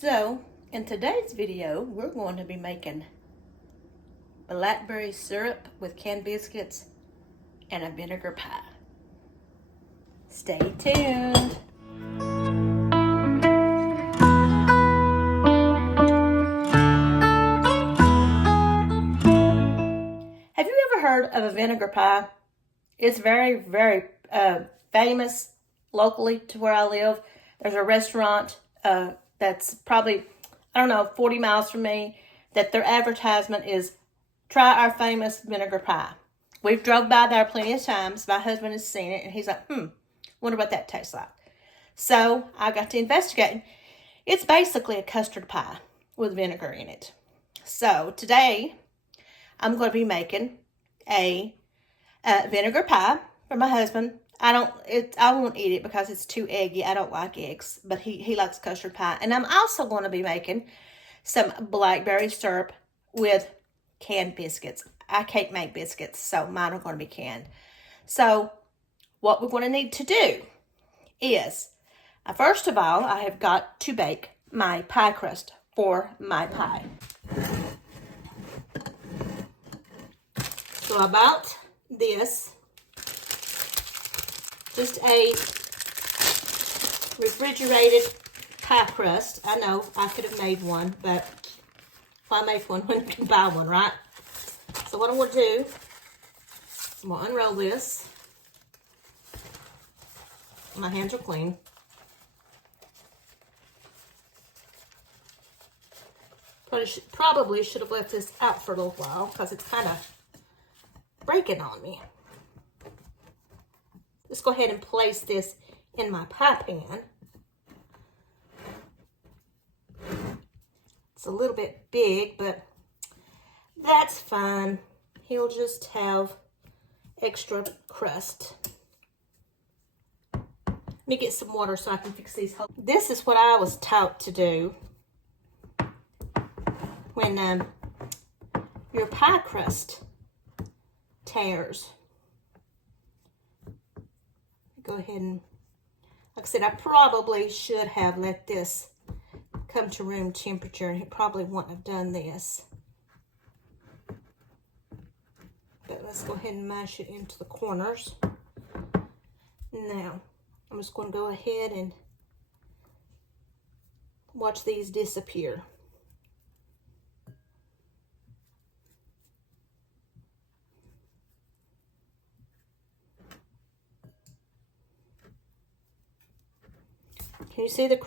So, in today's video, we're going to be making blackberry syrup with canned biscuits and a vinegar pie. Stay tuned. Have you ever heard of a vinegar pie? It's very famous locally to where I live. There's a restaurant that's probably, 40 miles from me, that their advertisement is, try our famous vinegar pie. We've drove by there plenty of times. My husband has seen it, and he's like, wonder what that tastes like. So I got to investigating. It's basically a custard pie with vinegar in it. So today, I'm going to be making a vinegar pie for my husband. I won't eat it because it's too eggy. I don't like eggs, but he likes custard pie. And I'm also going to be making some blackberry syrup with canned biscuits. I can't make biscuits, so mine are going to be canned. So what we're going to need to do is, first of all, I have got to bake my pie crust for my pie. So I bought this, just a refrigerated pie crust. I know I could have made one, but why make one when you can buy one, right? So what I'm going to do is I'm going to unroll this. My hands are clean. Probably should have left this out for a little while because it's kind of breaking on me. Let's go ahead and place this in my pie pan. It's a little bit big, but that's fine. He'll just have extra crust. Let me get some water so I can fix these holes. This is what I was taught to do when your pie crust tears. Go ahead and, like I said, I probably should have let this come to room temperature. It probably wouldn't have done this. But let's go ahead and mash it into the corners. Now, I'm just going to go ahead and watch these disappear. Can you see the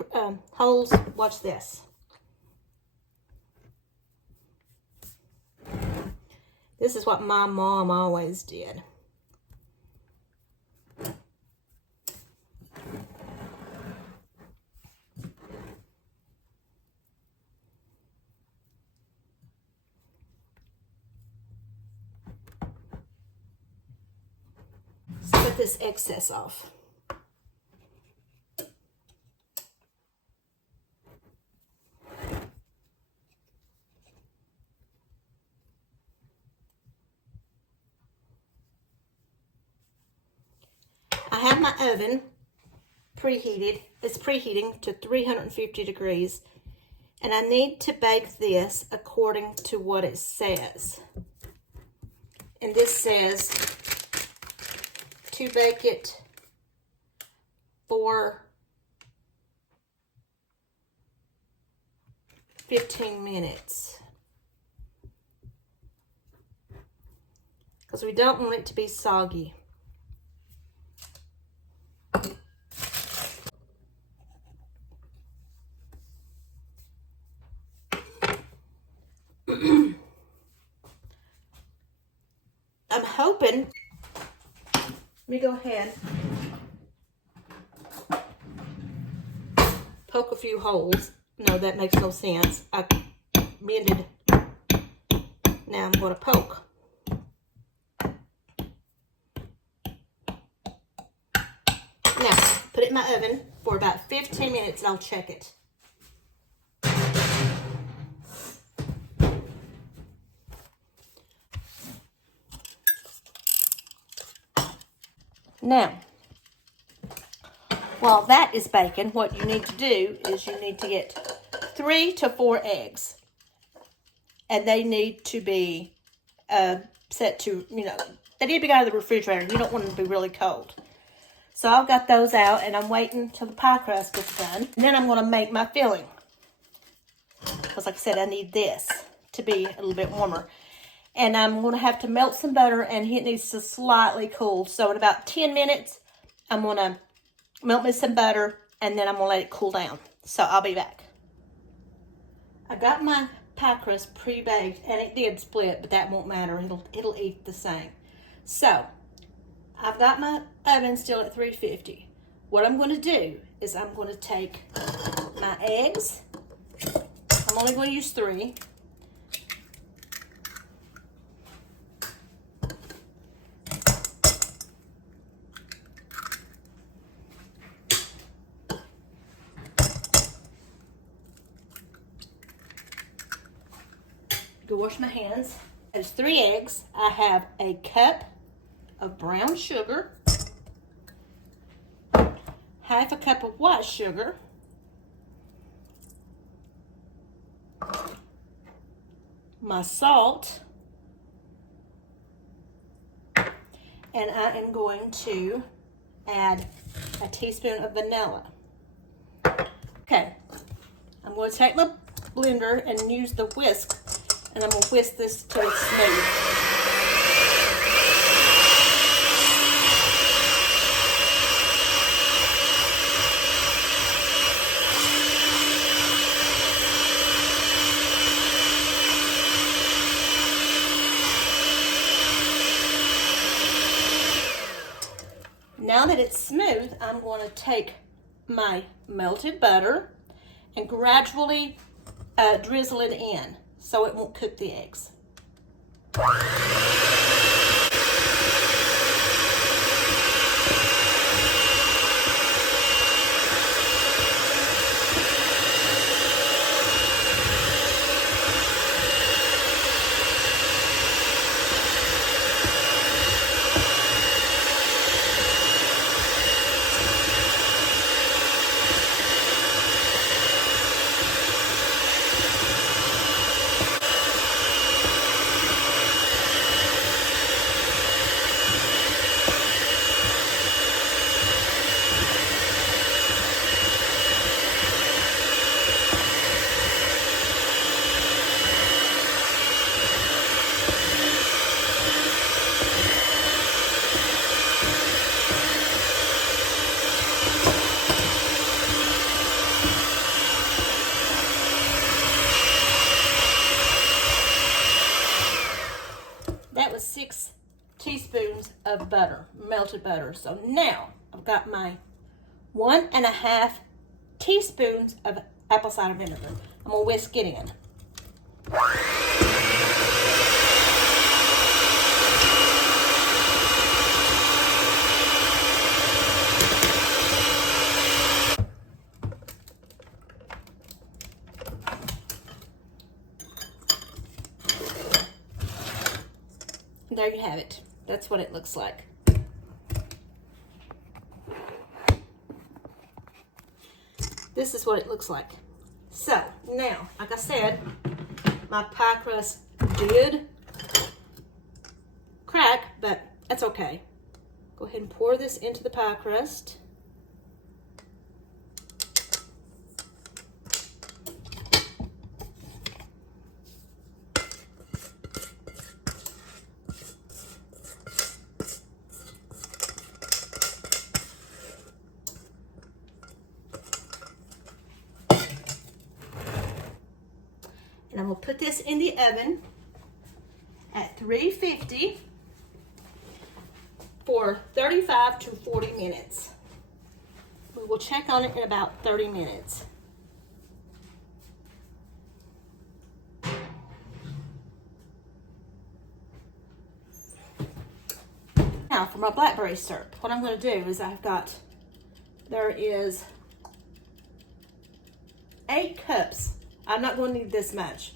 holes? Watch this. This is what my mom always did. Let's cut this excess off. I have my oven preheated. It's preheating to 350 degrees. And I need to bake this according to what it says. And this says to bake it for 15 minutes. Because we don't want it to be soggy. I'm hoping, let me go ahead, poke a few holes. No, that makes no sense. I mended. Now I'm going to poke. Now, put it in my oven for about 15 minutes and I'll check it. Now, while that is baking, what you need to do is you need to get 3 to 4 eggs. And they need to be set to, they need to be out of the refrigerator. You don't want them to be really cold. So I've got those out, and I'm waiting till the pie crust gets done. And then I'm going to make my filling. Because like I said, I need this to be a little bit warmer. And I'm going to have to melt some butter, and it needs to slightly cool. So in about 10 minutes, I'm going to melt me some butter, and then I'm going to let it cool down. So I'll be back. I got my pie crust pre-baked, and it did split, but that won't matter. It'll eat the same. So I've got my oven still at 350. What I'm going to do is I'm going to take my eggs. I'm only going to use 3. Go wash my hands. There's 3 eggs. I have a cup of brown sugar, half a cup of white sugar, my salt, and I am going to add a teaspoon of vanilla. Okay, I'm going to take my blender and use the whisk, and I'm going to whisk this till it's smooth. Now that it's smooth, I'm going to take my melted butter and gradually drizzle it in so it won't cook the eggs. That was 6 teaspoons of butter, melted butter. So now I've got my 1.5 teaspoons of apple cider vinegar. I'm gonna whisk it in. There you have it. That's what it looks like. This is what it looks like. So now, like I said, my pie crust did crack, but that's okay. Go ahead and pour this into the pie crust. And I'm going to put this in the oven at 350 for 35 to 40 minutes. We will check on it in about 30 minutes. Now for my blackberry syrup, what I'm going to do is there is 8 cups. I'm not going to need this much,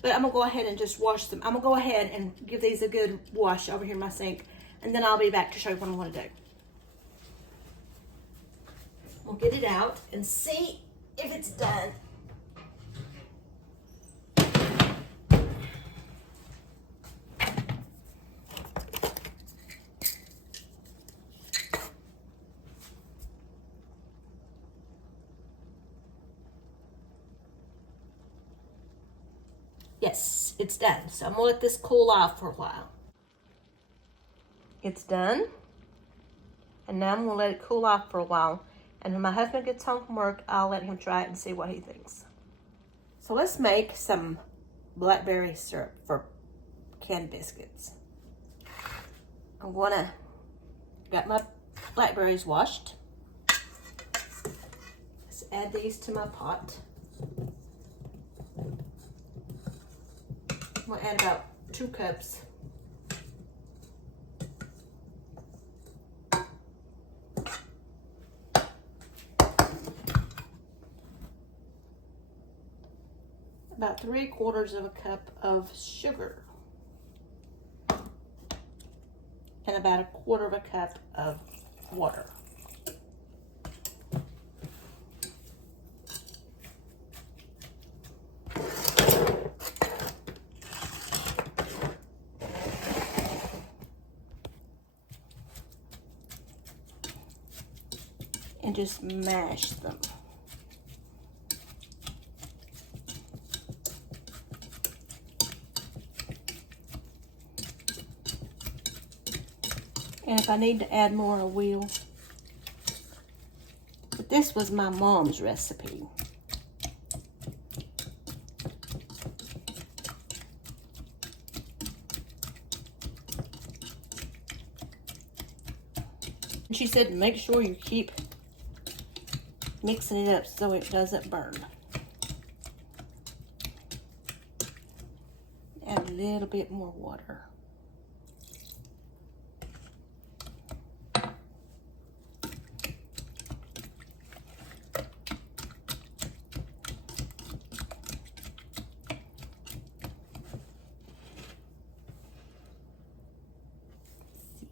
but I'm going to go ahead and just wash them. I'm going to go ahead and give these a good wash over here in my sink, and then I'll be back to show you what I'm going to do. We'll get it out and see if it's done. Yes, it's done. So I'm gonna let this cool off for a while. It's done. And now I'm gonna let it cool off for a while. And when my husband gets home from work, I'll let him try it and see what he thinks. So let's make some blackberry syrup for canned biscuits. Got my blackberries washed. Let's add these to my pot. I'm gonna add about 2 cups. About 3/4 of a cup of sugar. And about 1/4 of a cup of water. And just mash them. And if I need to add more, I will. But this was my mom's recipe. And she said make sure you keep mixing it up so it doesn't burn. Add a little bit more water.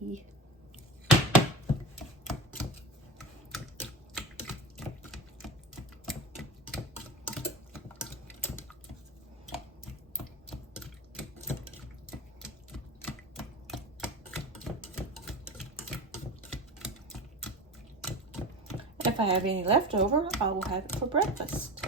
See. If I have any left over, I will have it for breakfast.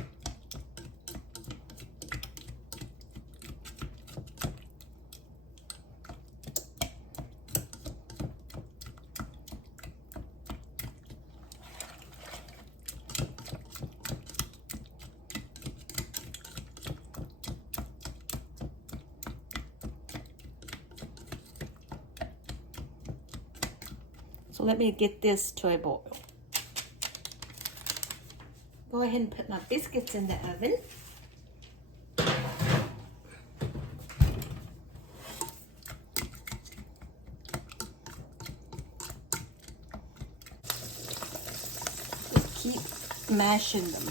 So let me get this to a boil. Go ahead and put my biscuits in the oven. Just keep mashing them.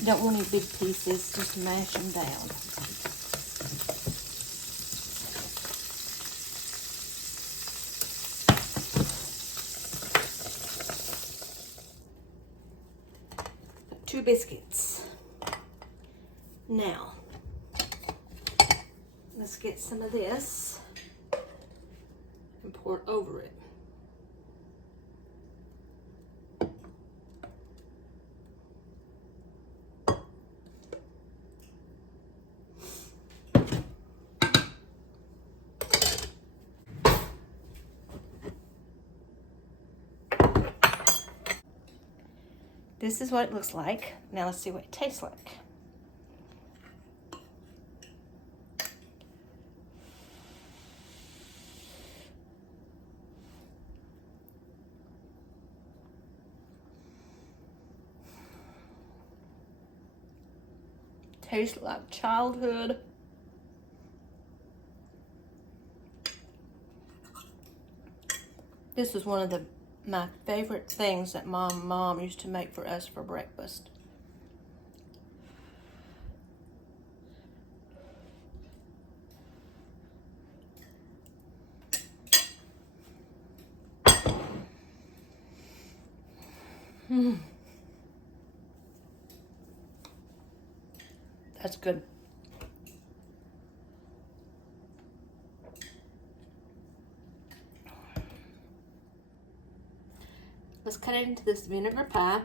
You don't want any big pieces, just mash them down. Two biscuits. Now, let's get some of this and pour it over it. This is what it looks like. Now let's see what it tastes like. Tastes like childhood. This is one of my favorite things that mom used to make for us for breakfast. That's good. Let's cut it into this vinegar pie.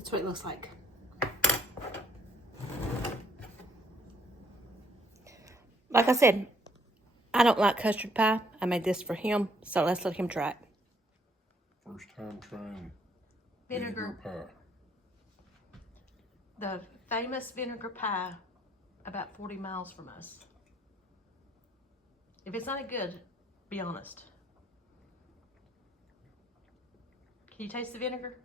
That's what it looks like. Like I said, I don't like custard pie. I made this for him, so let's let him try it. First time trying Vinegar pie. The famous vinegar pie about 40 miles from us. If it's not good, be honest. Can you taste the vinegar?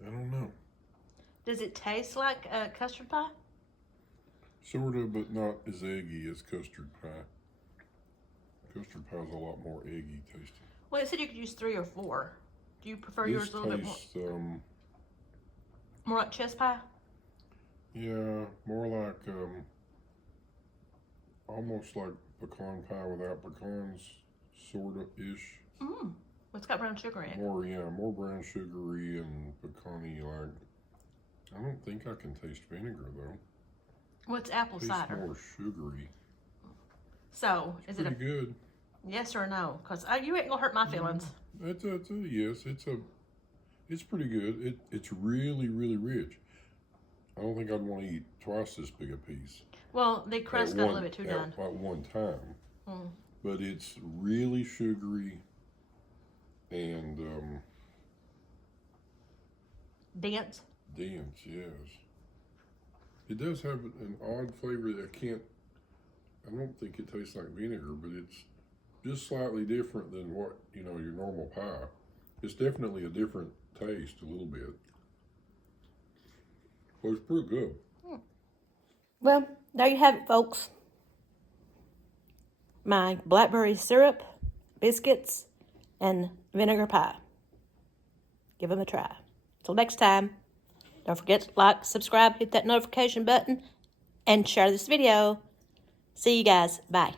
I don't know. Does it taste like a custard pie? Sort of, but not as eggy as custard pie. Custard pie is a lot more eggy tasting. Well, it said you could use 3 or 4. Do you prefer yours a little bit more? More like chess pie? Yeah, more like almost like pecan pie without pecans, sort of ish. Well, it's got brown sugar in it. More brown sugary and pecan-y like. I don't think I can taste vinegar though. Well, it's apple cider. More sugary. So, is it Pretty good. Yes or no? Because you ain't gonna hurt my feelings. It's a yes. It's pretty good. It's really, really rich. I don't think I'd want to eat twice this big a piece. Well, the crust got a little bit too done. At one time. But it's really sugary and dense. Dense, yes. It does have an odd flavor that I don't think it tastes like vinegar, but it's just slightly different than what, your normal pie. It's definitely a different taste a little bit. But it's pretty good. Well, there you have it, folks. My blackberry syrup, biscuits, and vinegar pie. Give them a try. Till next time, don't forget to like, subscribe, hit that notification button, and share this video. See you guys. Bye.